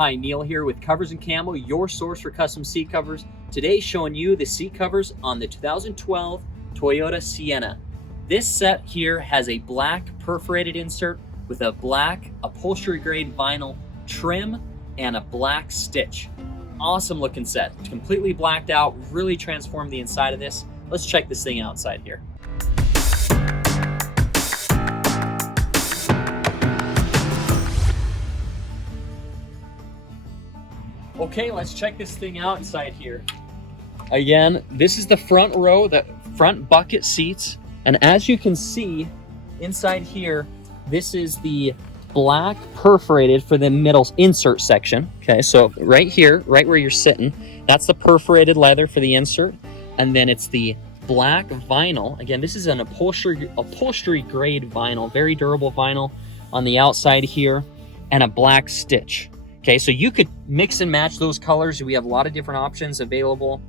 Hi, Neil here with Covers Camo, your source for custom seat covers. Today showing you the seat covers on the 2012 Toyota Sienna. This set here has a black perforated insert with a black upholstery grade vinyl trim and a black stitch. Awesome looking set, completely blacked out, really transformed the inside of this. Let's check this thing outside here. Okay, let's check this thing out inside here. Again, this is the front row, the front bucket seats. And as you can see inside here, this is the black perforated for the middle insert section. Okay, so right here, right where you're sitting, that's the perforated leather for the insert. And then it's the black vinyl. Again, this is an upholstery grade vinyl, very durable vinyl on the outside here, and a black stitch. Okay, so you could mix and match those colors. We have a lot of different options available.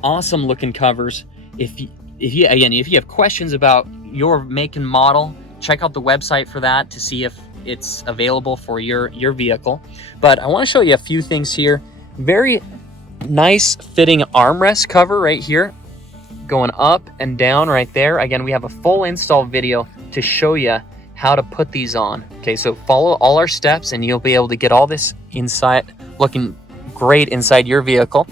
Awesome looking covers. If you have questions about your make and model, check out the website for that to see if it's available for your vehicle. But I want to show you a few things here. Very nice fitting armrest cover right here, going up and down right there. Again, we have a full install video to show you how to put these on. Okay, so follow all our steps and you'll be able to get all this inside looking great inside your vehicle.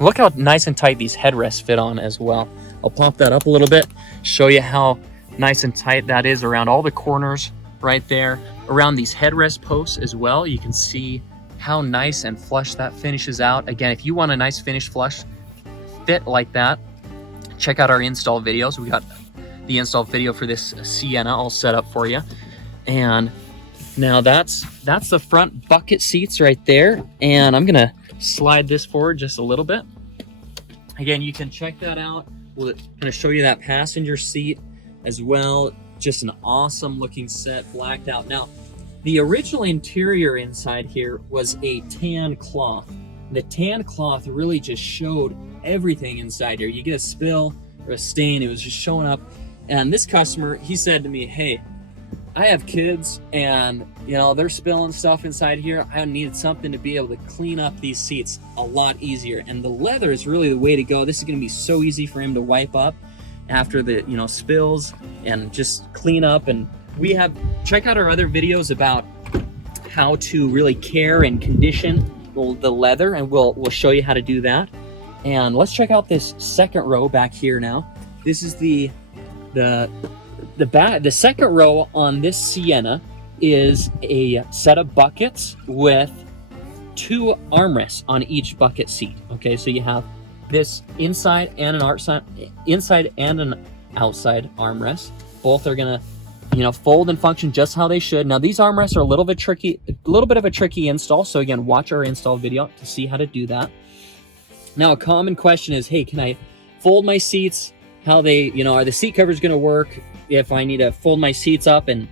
Look how nice and tight these headrests fit on as well. I'll pop that up a little bit, show you how nice and tight that is around all the corners right there. Around these headrest posts as well, you can see how nice and flush that finishes out. Again, if you want a nice finished flush fit like that, check out our install videos. We got the install video for this Sienna all set up for you. And now that's the front bucket seats right there. And I'm gonna slide this forward just a little bit. Again, you can check that out. We're gonna show you that passenger seat as well. Just an awesome looking set, blacked out. Now, the original interior inside here was a tan cloth. The tan cloth really just showed everything inside here. You get a spill or a stain, it was just showing up. And this customer, he said to me, hey, I have kids and they're spilling stuff inside here. I needed something to be able to clean up these seats a lot easier. And the leather is really the way to go. This is gonna be so easy for him to wipe up after the spills and just clean up. And check out our other videos about how to really care and condition the leather, and we'll show you how to do that. And let's check out this second row back here now. This is the second row on this Sienna is a set of buckets with 2 armrests on each bucket seat. Okay, so you have this inside and an outside armrest. Both are gonna, fold and function just how they should. Now these armrests are a little bit of a tricky install. So again, watch our install video to see how to do that. Now a common question is, hey, can I fold my seats? How they, are the seat covers gonna work if I need to fold my seats up and,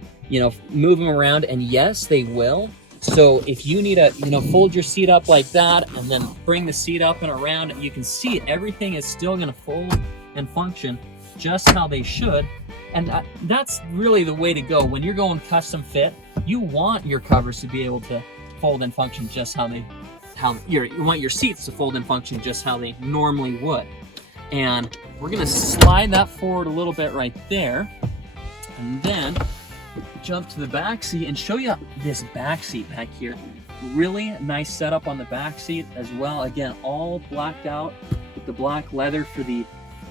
move them around? And yes, they will. So if you need to, fold your seat up like that and then bring the seat up and around, you can see everything is still gonna fold and function just how they should. And that's really the way to go. When you're going custom fit, you want your covers to be able to fold and function just you want your seats to fold and function just how they normally would. And we're gonna slide that forward a little bit right there, and then jump to the back seat and show you this back seat back here. Really nice setup on the back seat as well. Again, all blacked out with the black leather for the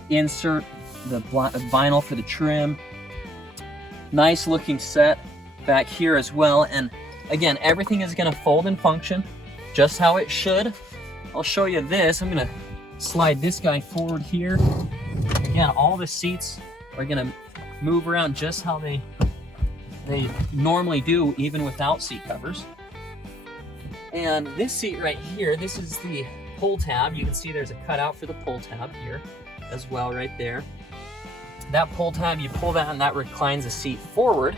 insert, the black vinyl for the trim. Nice looking set back here as well. And again, everything is gonna fold and function just how it should. I'll show you this. I'm gonna slide this guy forward here. Again, all the seats are gonna move around just how they normally do, even without seat covers. And this seat right here, this is the pull tab. You can see there's a cutout for the pull tab here as well right there. That pull tab, you pull that and that reclines the seat forward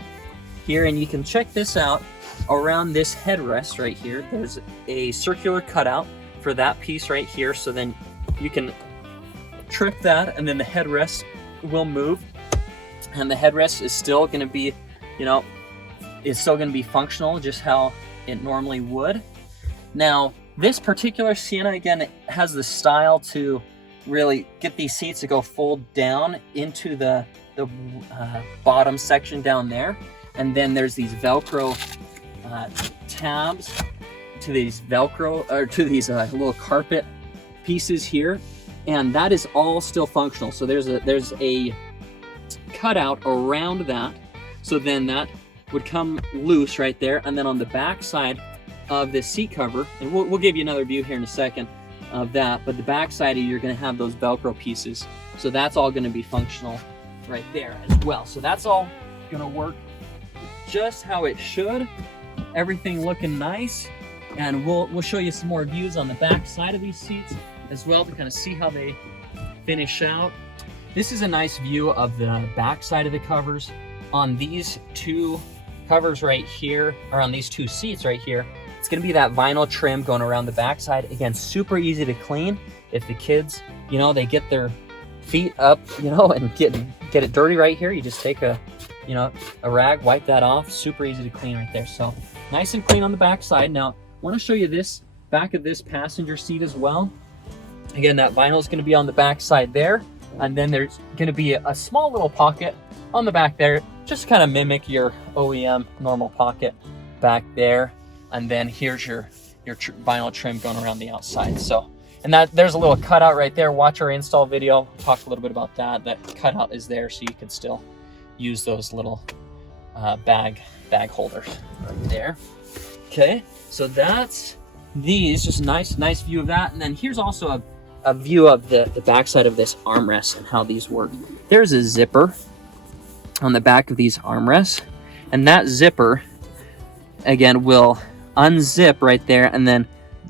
here. And you can check this out around this headrest right here. There's a circular cutout for that piece right here. So then you can trip that and then the headrest will move. And the headrest is still going to be, functional just how it normally would. Now, this particular Sienna, again, it has the style to really get these seats to go fold down into the bottom section down there. And then there's these Velcro tabs to these Velcro, or to these little carpet pieces here. And that is all still functional. So there's a cutout around that. So then that would come loose right there. And then on the back side of this seat cover, and we'll give you another view here in a second of that, but the back side, you're gonna have those Velcro pieces. So that's all gonna be functional right there as well. So that's all gonna work just how it should. Everything looking nice. And we'll show you some more views on the back side of these seats as well to kind of see how they finish out. This is a nice view of the back side of the covers. On these two covers right here, or on these two seats right here, it's gonna be that vinyl trim going around the back side. Again, super easy to clean. If the kids, you know, they get their feet up, you know, and get it dirty right here, you just take a rag, wipe that off. Super easy to clean right there. So nice and clean on the back side. Now, I wanna show you this back of this passenger seat as well. Again, that vinyl is gonna be on the back side there. And then there's gonna be a small little pocket on the back there, just kind of mimic your OEM normal pocket back there. And then here's your vinyl trim going around the outside. So, and that there's a little cutout right there. Watch our install video. Talk a little bit about that. That cutout is there so you can still use those little bag holders right there. Okay, so that's these, just a nice view of that. And then here's also a view of the backside of this armrest and how these work. There's a zipper on the back of these armrests, and that zipper again will unzip right there, and then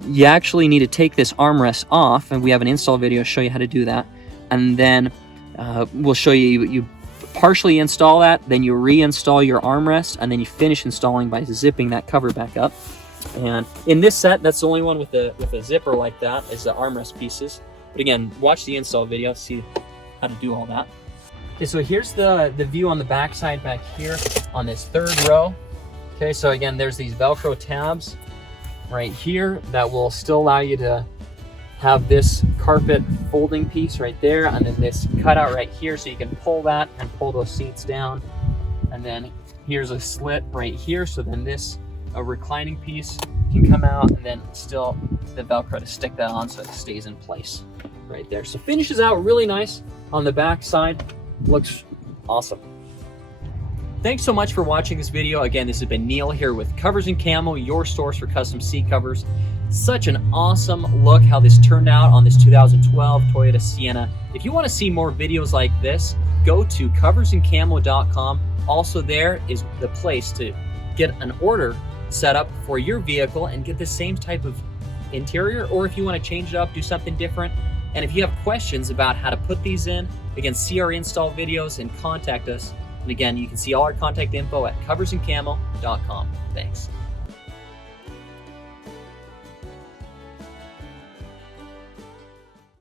you actually need to take this armrest off, and we have an install video to show you how to do that. And then we'll show you partially install that, then you reinstall your armrest, and then you finish installing by zipping that cover back up. And in this set, that's the only one with a zipper like that, is the armrest pieces. But again, watch the install video, see how to do all that. Okay, so here's the view on the back side back here on this third row. Okay, so again, there's these Velcro tabs right here that will still allow you to have this carpet folding piece right there, and then this cutout right here so you can pull that and pull those seats down. And then here's a slit right here, so then this reclining piece can come out, and then still the Velcro to stick that on so it stays in place right there. So finishes out really nice on the back side. Looks awesome. Thanks so much for watching this video. Again, this has been Neil here with Covers Camo, your source for custom seat covers. Such an awesome look how this turned out on this 2012 Toyota Sienna. If you want to see more videos like this, go to coversandcamo.com. Also, there is the place to get an order set up for your vehicle and get the same type of interior, or if you want to change it up, do something different. And if you have questions about how to put these in, again, see our install videos and contact us. And again, you can see all our contact info at coversandcamo.com. Thanks.